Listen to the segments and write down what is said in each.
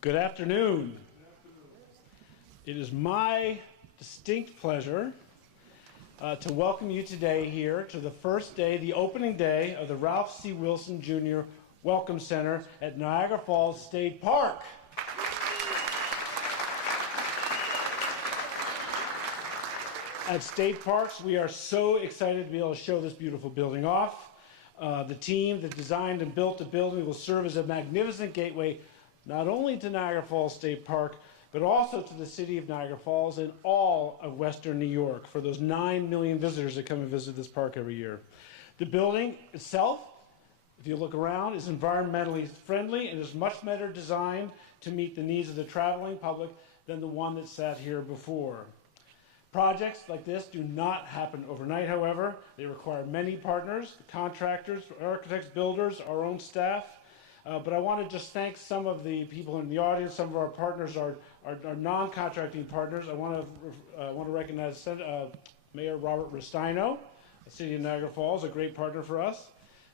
Good afternoon. It is my distinct pleasure to welcome you today here to the first day, the opening day of the Ralph C. Wilson Jr. Welcome Center at Niagara Falls State Park. At State Parks, we are so excited to be able to show this beautiful building off. The team that designed and built the building will serve as a magnificent gateway not only to Niagara Falls State Park, but also to the city of Niagara Falls and all of Western New York for those 9 million visitors that come and visit this park every year. The building itself, if you look around, is environmentally friendly and is much better designed to meet the needs of the traveling public than the one that sat here before. Projects like this do not happen overnight, however. They require many partners, contractors, architects, builders, our own staff. But I want to just thank some of the people in the audience. Some of our partners are non-contracting partners. I want to recognize Mayor Robert Restaino, the City of Niagara Falls, a great partner for us.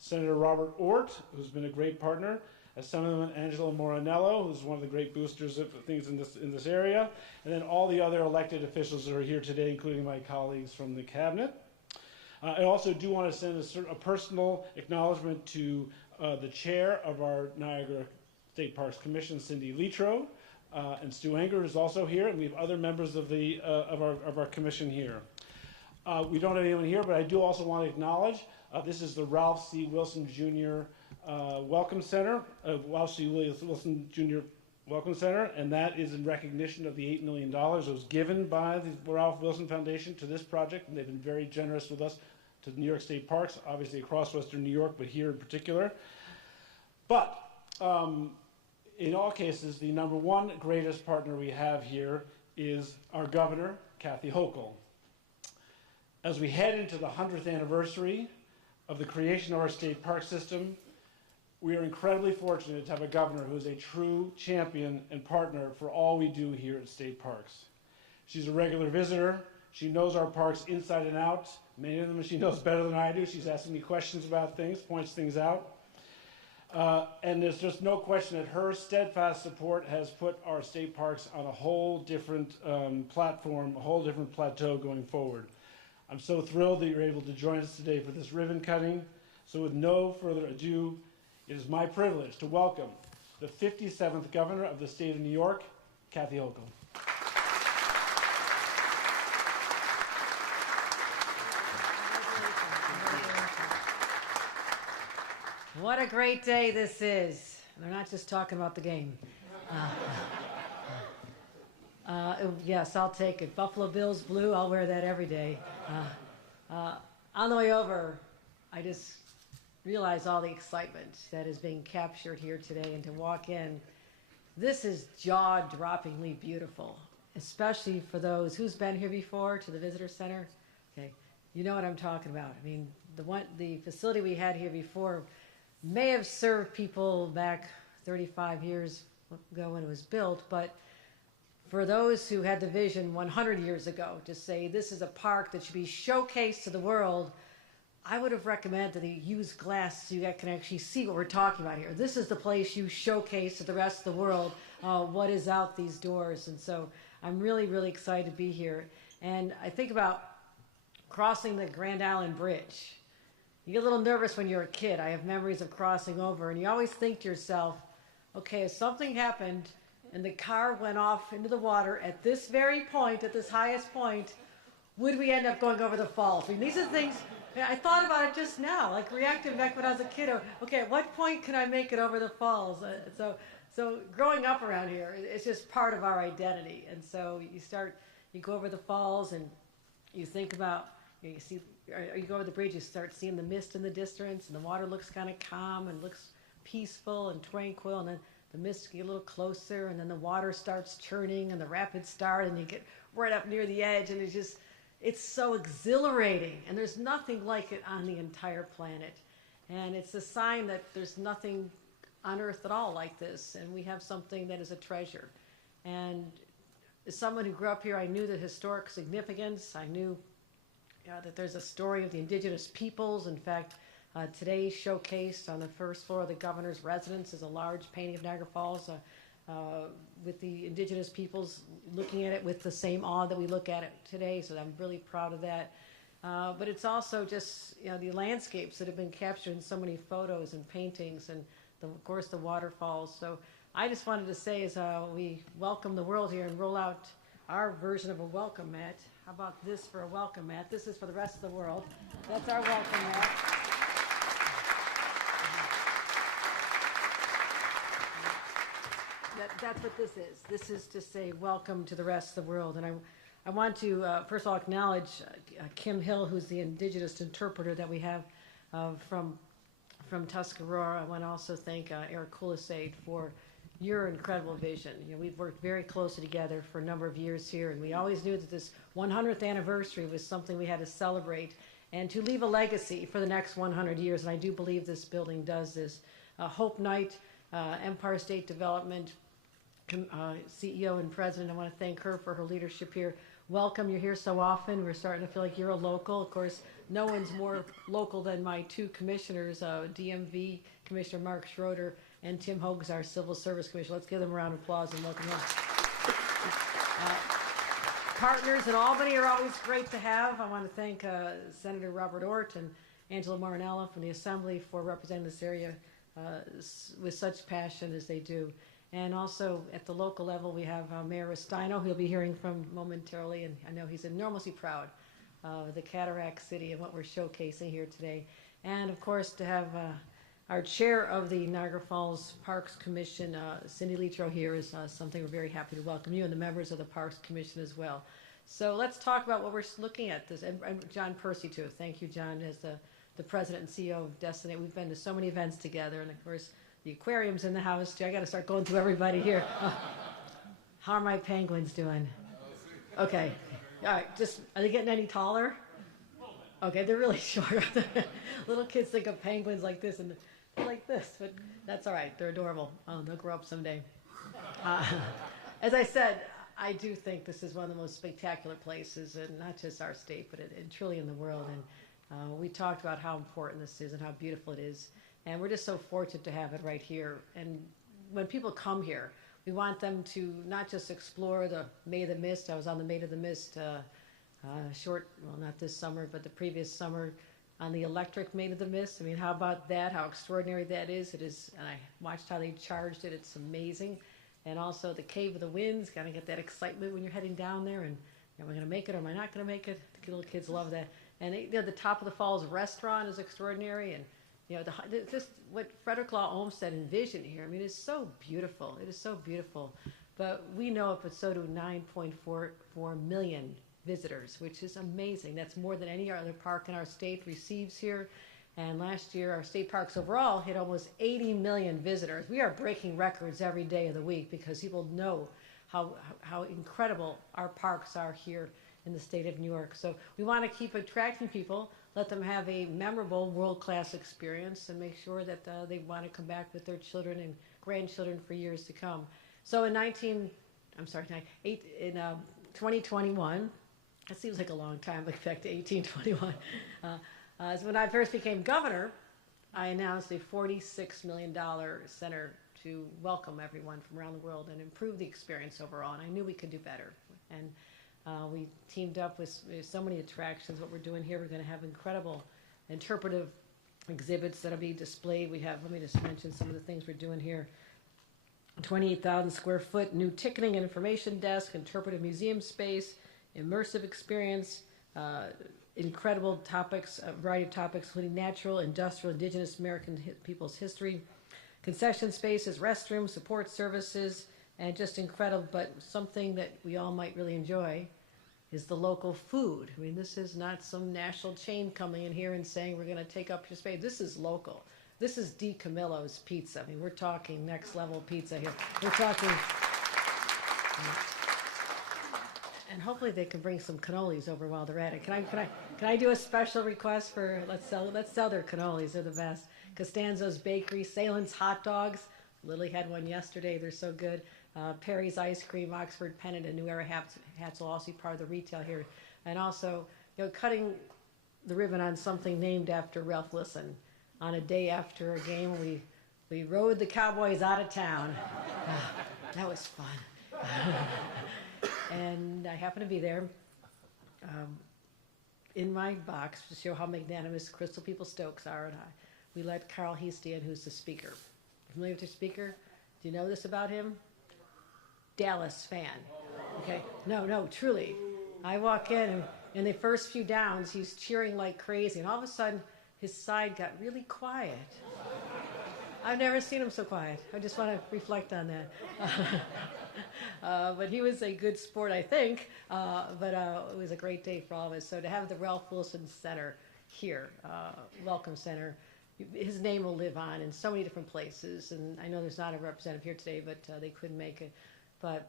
Senator Robert Ort, who's been a great partner. Assemblyman Angelo Morinello, who's one of the great boosters of things in this area. And then all the other elected officials that are here today, including my colleagues from the cabinet. I also do want to send a personal acknowledgement to the chair of our Niagara State Parks Commission, Cindy Litro, and Stu Enger is also here, and we have other members of our commission here. We don't have anyone here, but I do also want to acknowledge this is the Ralph C. Wilson Jr. Welcome Center, Ralph C. Wilson Jr. Welcome Center, and that is in recognition of the $8 million that was given by the Ralph Wilson Foundation to this project, and they've been very generous with us to the New York State Parks, obviously across Western New York, but here in particular. But in all cases, the number one greatest partner we have here is our governor, Kathy Hochul. As we head into the 100th anniversary of the creation of our state park system, we are incredibly fortunate to have a governor who is a true champion and partner for all we do here at State Parks. She's a regular visitor. She knows our parks inside and out. Many of them she knows better than I do. She's asking me questions about things, points things out. And there's just no question that her steadfast support has put our state parks on a whole different platform, a whole different plateau going forward. I'm so thrilled that you're able to join us today for this ribbon cutting. So with no further ado, it is my privilege to welcome the 57th Governor of the State of New York, Kathy Hochul. What a great day this is. They're not just talking about the game. Yes, I'll take it. Buffalo Bills blue, I'll wear that every day. On the way over, I just realize all the excitement that is being captured here today, and to walk in. This is jaw-droppingly beautiful, especially for those who's been here before to the visitor center. Okay, you know what I'm talking about. I mean, the facility we had here before may have served people back 35 years ago when it was built, but for those who had the vision 100 years ago to say this is a park that should be showcased to the world, I would have recommended that they use glass so you can actually see what we're talking about here. This is the place you showcase to the rest of the world what is out these doors. And so I'm really, really excited to be here. And I think about crossing the Grand Island Bridge. You get a little nervous when you're a kid. I have memories of crossing over, and you always think to yourself, okay, if something happened and the car went off into the water at this very point, at this highest point, would we end up going over the falls? I mean, these are things, I thought about it just now, like reacting back when I was a kid. Okay, at what point can I make it over the falls? So growing up around here, it's just part of our identity. And so you go over the falls and you think about, you go over the bridge, you start seeing the mist in the distance, and the water looks kind of calm and looks peaceful and tranquil, and then the mist gets a little closer, and then the water starts churning, and the rapids start, and you get right up near the edge, and it's so exhilarating, and there's nothing like it on the entire planet. And it's a sign that there's nothing on earth at all like this, and we have something that is a treasure. And as someone who grew up here, I knew the historic significance. I knew that there's a story of the indigenous peoples. In fact, today showcased on the first floor of the governor's residence is a large painting of Niagara Falls with the indigenous peoples looking at it with the same awe that we look at it today. So I'm really proud of that. But it's also just, you know, the landscapes that have been captured in so many photos and paintings, and of course the waterfalls. So I just wanted to say, as we welcome the world here and roll out our version of a welcome mat. How about this for a welcome mat? This is for the rest of the world. That's our welcome mat. That's what this is. This is to say welcome to the rest of the world. And I want to, first of all, acknowledge Kim Hill, who's the indigenous interpreter that we have from Tuscarora. I want to also thank Eric Kulisade for your incredible vision. You know, we've worked very closely together for a number of years here, and we always knew that this 100th anniversary was something we had to celebrate and to leave a legacy for the next 100 years, and I do believe this building does this. Hope Knight, Empire State Development CEO and President, I want to thank her for her leadership here. Welcome, you're here so often. We're starting to feel like you're a local. Of course, no one's more local than my two commissioners, DMV Commissioner Mark Schroeder and Tim Hogues, our Civil Service Commissioner. Let's give them a round of applause and welcome them. Partners in Albany are always great to have. I want to thank Senator Robert Ort and Angela Marinella from the Assembly for representing this area with such passion as they do. And also at the local level, we have Mayor Restaino, who you'll be hearing from momentarily, and I know he's enormously proud of the Cataract City and what we're showcasing here today. And of course, to have our chair of the Niagara Falls Parks Commission, Cindy Litro, here is something we're very happy to welcome you, and the members of the Parks Commission as well. So let's talk about what we're looking at this, and John Percy too. Thank you, John, as the president and CEO of Destiny. We've been to so many events together, and of course, the aquarium's in the house too. I got to start going through everybody here. How are my penguins doing? Okay. All right. Just, are they getting any taller? Okay, they're really short. Little kids think of penguins like this, and they're like this, but that's all right. They're adorable. Oh, they'll grow up someday. As I said, I do think this is one of the most spectacular places, and not just our state, but truly in the world. And we talked about how important this is and how beautiful it is. And we're just so fortunate to have it right here. And when people come here, we want them to not just explore the Maid of the Mist. I was on the Maid of the Mist not this summer, but the previous summer on the electric Maid of the Mist. I mean, how about that? How extraordinary that is. It is, and I watched how they charged it. It's amazing. And also the Cave of the Winds, got to get that excitement when you're heading down there. And am I going to make it or am I not going to make it? The little kids love that. And the Top of the Falls restaurant is extraordinary. And you know, just what Frederick Law Olmsted envisioned here, I mean, it's so beautiful. It is so beautiful. But we know it, but so do 9.44 million visitors, which is amazing. That's more than any other park in our state receives here. And last year, our state parks overall hit almost 80 million visitors. We are breaking records every day of the week because people know how incredible our parks are here in the state of New York. So we want to keep attracting people, let them have a memorable world-class experience, and make sure that they want to come back with their children and grandchildren for years to come. So in 2021, it seems like a long time, but back to 1821, is when I first became governor, I announced a $46 million center to welcome everyone from around the world and improve the experience overall, and I knew we could do better. And we teamed up with so many attractions. What we're doing here, we're going to have incredible interpretive exhibits that'll be displayed. We have, let me just mention some of the things we're doing here. 28,000 square foot new ticketing and information desk, interpretive museum space, immersive experience, incredible topics, a variety of topics, including natural, industrial, indigenous American people's history, concession spaces, restrooms, support services, and just incredible, but something that we all might really enjoy is the local food. I mean, this is not some national chain coming in here and saying we're going to take up your space. This is local. This is Di Camillo's Pizza. I mean, we're talking next level pizza here. We're talking, and hopefully they can bring some cannolis over while they're at it. Can I do a special request for let's sell their cannolis. They're the best. Costanzo's Bakery, Salem's Hot Dogs. Lily had one yesterday. They're so good. Perry's Ice Cream, Oxford Pennant, and New Era hats will also be part of the retail here. And also, you know, cutting the ribbon on something named after Ralph Lisson. On a day after a game, we rode the Cowboys out of town. That was fun. And I happened to be there in my box to show how magnanimous Crystal People Stokes are. And we let Carl Heastie in, who's the speaker. Familiar with the speaker? Do you know this about him? Dallas fan. Okay. No, truly. I walk in, and the first few downs, he's cheering like crazy. And all of a sudden, his side got really quiet. I've never seen him so quiet. I just want to reflect on that. But he was a good sport, I think. But it was a great day for all of us. So to have the Ralph Wilson Center here, Welcome Center, his name will live on in so many different places. And I know there's not a representative here today, but they couldn't make it. But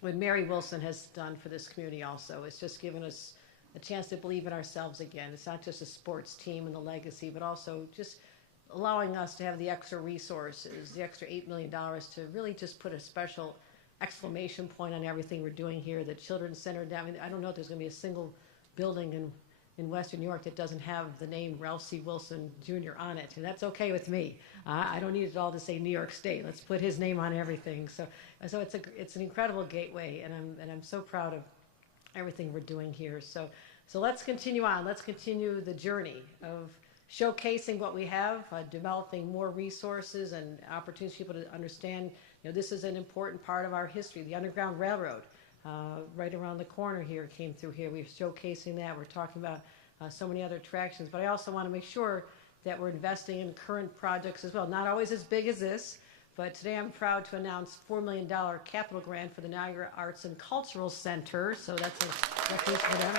what Mary Wilson has done for this community also, it's just given us a chance to believe in ourselves again. It's not just a sports team and the legacy, but also just allowing us to have the extra resources, the extra $8 million to really just put a special exclamation point on everything we're doing here. The Children's Center down, I mean, I don't know if there's going to be a single building in Western New York that doesn't have the name Ralph C. Wilson Jr. on it, and that's okay with me. I don't need it all to say New York State. Let's put his name on everything. So it's an incredible gateway, and I'm so proud of everything we're doing here. So let's continue on. Let's continue the journey of showcasing what we have, developing more resources and opportunities for people to understand. This is an important part of our history. The Underground Railroad, right around the corner here, came through here. We're showcasing that. We're talking about so many other attractions. But I also want to make sure that we're investing in current projects as well. Not always as big as this, but today I'm proud to announce $4 million capital grant for the Niagara Arts and Cultural Center. So that's a piece for them.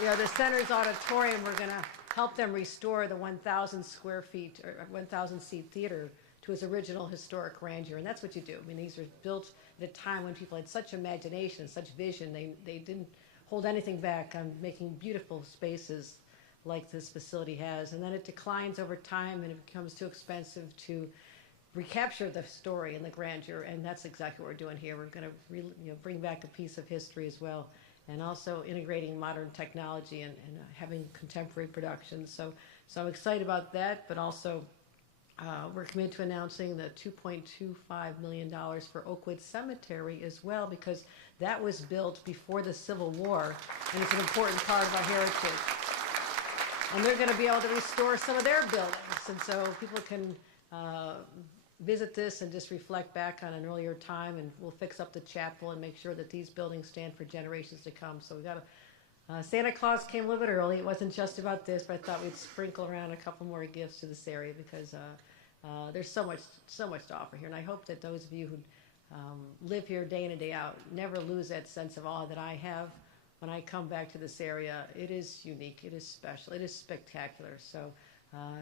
The center's auditorium, we're going to help them restore the 1,000 square feet or 1,000 seat theater to its original historic grandeur. And that's what you do. I mean, these were built at a time when people had such imagination, such vision. They didn't hold anything back on making beautiful spaces like this facility has. And then it declines over time and it becomes too expensive to recapture the story and the grandeur. And that's exactly what we're doing here. We're going to bring back a piece of history as well, and also integrating modern technology and having contemporary productions. So I'm excited about that, but also we're committed to announcing the $2.25 million for Oakwood Cemetery as well, because that was built before the Civil War, and it's an important part of our heritage. And they're going to be able to restore some of their buildings, and so people can visit this and just reflect back on an earlier time, and we'll fix up the chapel and make sure that these buildings stand for generations to come. So we got Santa Claus came a little bit early. It wasn't just about this, but I thought we'd sprinkle around a couple more gifts to this area because there's so much to offer here. And I hope that those of you who live here day in and day out never lose that sense of awe that I have when I come back to this area. It is unique. It is special. It is spectacular. So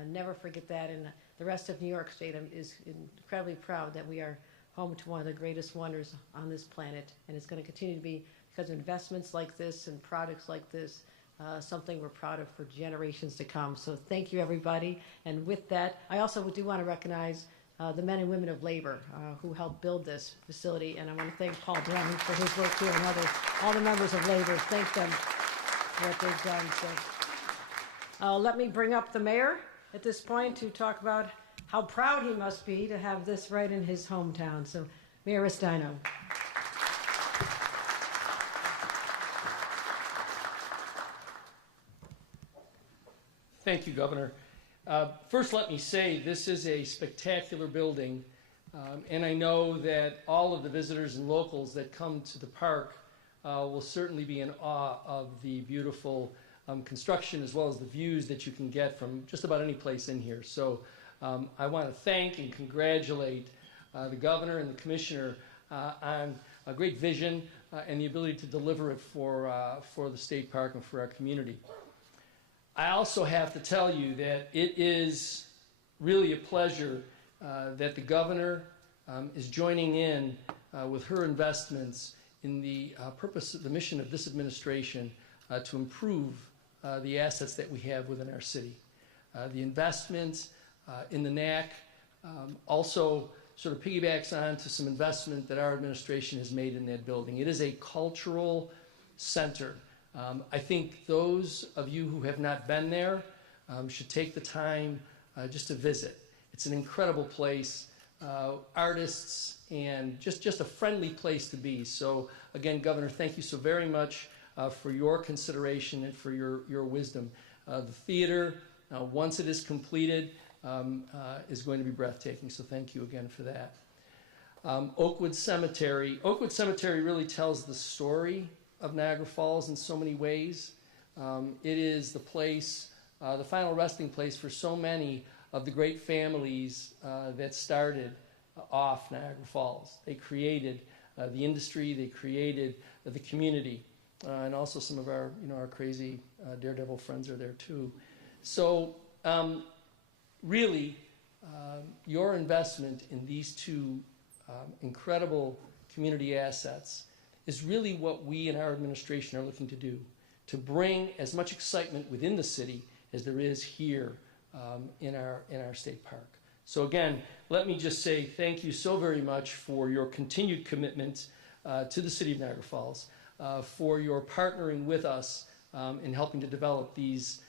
never forget that. And the rest of New York State is incredibly proud that we are home to one of the greatest wonders on this planet. And it's going to continue to be, because of investments like this and products like this, something we're proud of for generations to come. So thank you, everybody. And with that, I also do want to recognize the men and women of labor who helped build this facility. And I want to thank Paul Brown for his work here and others, all the members of labor. Thank them for what they've done. So let me bring up the mayor at this point to talk about how proud he must be to have this right in his hometown. So, Mayor Restaino. Thank you, Governor. First, let me say this is a spectacular building, and I know that all of the visitors and locals that come to the park will certainly be in awe of the beautiful construction as well as the views that you can get from just about any place in here. So I want to thank and congratulate the Governor and the Commissioner on a great vision and the ability to deliver it for the state park and for our community. I also have to tell you that it is really a pleasure that the Governor is joining in with her investments in the purpose, the mission of this administration to improve the assets that we have within our city. The investments in the NAC also sort of piggybacks on to some investment that our administration has made in that building. It is a cultural center. I think those of you who have not been there should take the time just to visit. It's an incredible place, artists, and just a friendly place to be. So again, Governor, thank you so very much for your consideration and for your wisdom. The theater, once it is completed, is going to be breathtaking, so thank you again for that. Oakwood Cemetery. Oakwood Cemetery really tells the story of Niagara Falls in so many ways. It is the place, the final resting place for so many of the great families that started off Niagara Falls. They created the industry, they created the community, and also some of our, our crazy daredevil friends are there too. So really, your investment in these two incredible community assets is really what we in our administration are looking to do, to bring as much excitement within the city as there is here in our state park. So again, let me just say thank you so very much for your continued commitment to the city of Niagara Falls, for your partnering with us in helping to develop these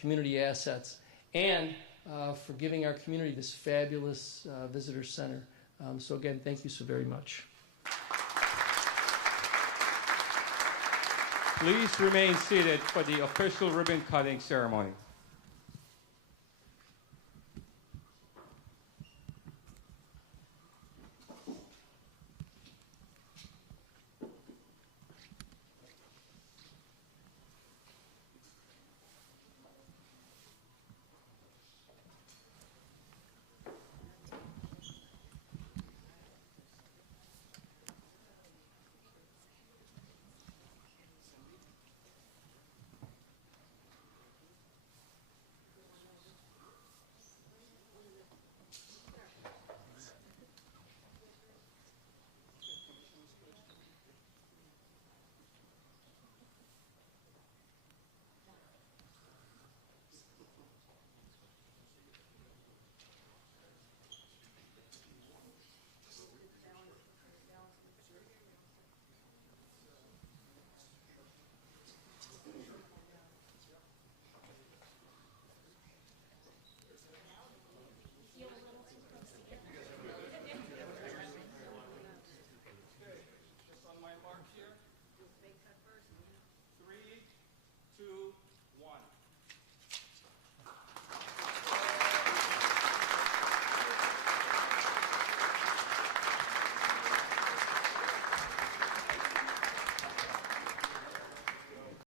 community assets, and for giving our community this fabulous visitor center. So again, thank you so very much. Please remain seated for the official ribbon cutting ceremony.